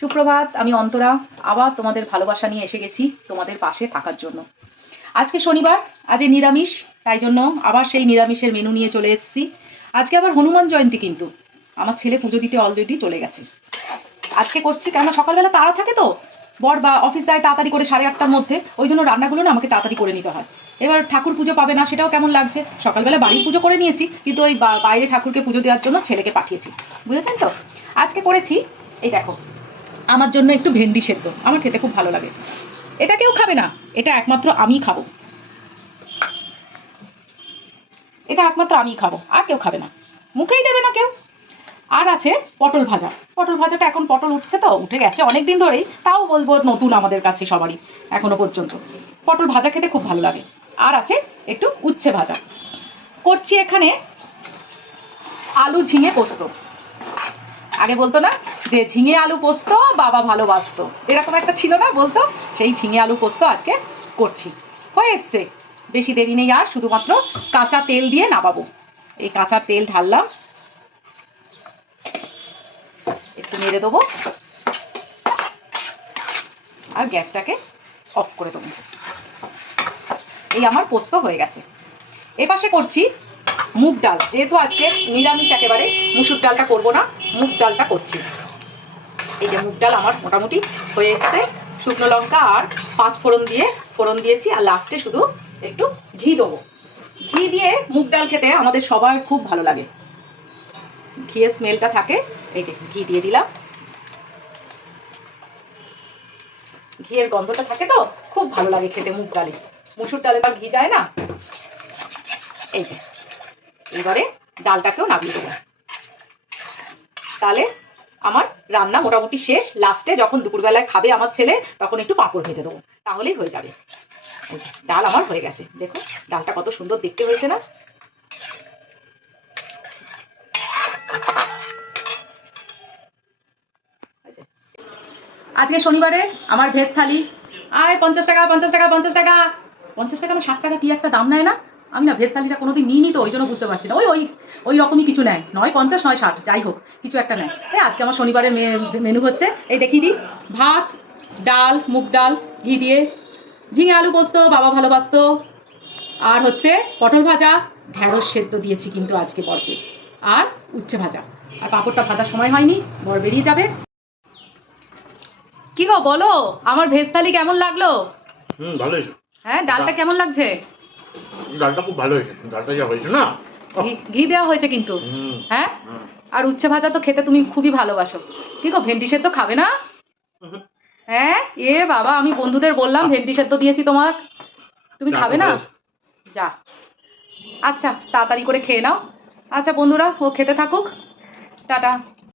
সুপ্রভাত, আমি অন্তরা। আবার তোমাদের ভালোবাসা নিয়ে এসে গেছি তোমাদের পাশে থাকার জন্য। আজকে শনিবার, আজ নিরামিষ, তাই জন্য আবার সেই নিরামিষের মেনু নিয়ে চলে এসেছি। আজকে আবার হনুমান জয়ন্তী কিন্তু। আমার ছেলে পুজো দিতে অলরেডি চলে গেছে। আজকে করছি কেননা সকালবেলা তাড়া থাকে তো। বর বা অফিস যায় তাড়াতাড়ি করে সাড়ে আটটার মধ্যে। ওই জন্য রান্নাগুলো না আমাকে তাড়াতাড়ি করে নিতে হয়। এবার ঠাকুর পুজো পাবে না, সেটাও কেমন লাগছে? সকালবেলা বাড়ির পুজো করে নিয়েছি, কিন্তু ওই বাইরে ঠাকুরকে পুজো দেওয়ার জন্য ছেলেকে পাঠিয়েছি। বুঝেছেন তো? আজকে করেছি, এই দেখো। আমার জন্য একটু ভেন্ডি সেদ্ধ। আমার খেতে খুব ভালো লাগে। এটা কেউ খাবে না। এটা একমাত্র আমিই খাব। এটা একমাত্র আমিই খাব। আর কেউ খাবে না। মুখেই দেবে না কেউ। আর আছে পটল ভাজা। পটল ভাজাটা এখন পটল উঠছে তো, উঠে গেছে অনেক দিন ধরেই। তাও বলব নতুন আমাদের কাছে সবারই, এখনও পর্যন্ত। পটল ভাজা খেতে খুব ভালো লাগে। আর আছে একটু উচ্ছে ভাজা। করছি এখানে আলু ঝিঙে পোস্ত। আগে বলতো না যে ঝিঙে আলু পোস্ত বাবা ভালোবাসতো এরকম একটা ছিল না বলতো? সেই ঝিঙে আলু পোস্ত আজকে করছি। হয়ে এসছে। বেশি দেরি নেই আর, শুধুমাত্র কাঁচা তেল দিয়ে নামাবো। এই কাঁচা তেল ঢাললাম। একটু মেরে দেবো। আর গ্যাসটাকে অফ করে দেবো। এই আমার পোস্ত হয়ে গেছে। এপাশে করছি মুগ ডাল। যেহেতু আজকে নিরামিষ একেবারে, মুসুর ডালটা করব না, মুগ ডালটা করছি। এই যে মুগ ডাল আমার মোটামুটি হয়ে এসছে। শুকনো লঙ্কা আর পাঁচ ফোড়ন দিয়ে, ফোড়ন দিয়েছি, আর লাস্টে শুধু একটু ঘি দেবো। ঘি দিয়ে মুগ ডাল খেতে আমাদের সবার খুব ভালো লাগে। ঘিয়ের স্মেলটা থাকে, এই যে ঘি দিয়ে দিলাম। ঘিয়ের গন্ধটা থাকে তো, খুব ভালো লাগে খেতে মুগ ডালে। মুসুর ডালে তো ঘি যায় না। এই যে এবারে ডালটাকেও নামিয়ে দেবো। তাহলে আমার রান্না মোটামুটি শেষ। লাস্টে যখন দুপুরবেলায় খাবে আমার ছেলে, তখন একটু পাঁপড় ভেজে দেবো। তাহলেই হয়ে যাবে। ডাল আমার হয়ে গেছে। দেখো, ডালটা কত সুন্দর দেখতে হয়েছে না? আজকে শনিবারে আমার ভেজ থালি। আয়, পঞ্চাশ টাকা পঞ্চাশ টাকা পঞ্চাশ টাকা। পঞ্চাশ টাকা না ষাট টাকা কি একটা দাম নেয় না? আমি না ভেজ থালিটা কোনোদিন নিইনি তো ওই জন্য বুঝতে পারছি না। ওই ওই ওই রকমই কিছু নেয়। নয় পঞ্চাশ নয় ষাট যাই হোক কিছু একটা নেয়। এই আজকে আমার শনিবারের মেনু হচ্ছে এই দেখিয়ে দিই। ভাত ডাল মুগ ডাল ঘি দিয়ে। ঝিঙে আলু পোস্ত বাবা ভালোবাসতো। আর হচ্ছে পটল ভাজা ঢ্যাঁড়স সেদ্ধ দিয়েছি কিন্তু আজকে বরকে। আর উচ্ছে ভাজা। আর পাঁপড়টা ভাজার সময় হয়নি বর বেরিয়ে যাবে। কি গো বলো আমার ভেজ থালি কেমন লাগল? হুম হ্যাঁ ডালটা কেমন লাগছে? ডালটা খুব ভালো হয়েছে। ডালটা যা হয়েছে না? ঘি- দেওয়া হয়েছে কিন্তু। হ্যাঁ? আর উচ্ছে ভাজা তো খেতে তুমি খুবই ভালোবাসো। কি গো ভেন্ডি সেদ্ধ খাবে না? হ্যাঁ? এ বাবা আমি বন্ধুদের বললাম ভেন্ডি সেদ্ধ দিয়েছি তোমার তুমি খাবে না? যা। আচ্ছা তাড়াতাড়ি করে খেয়ে নাও। আচ্ছা বন্ধুরা ও খেতে থাকুক। টাটা।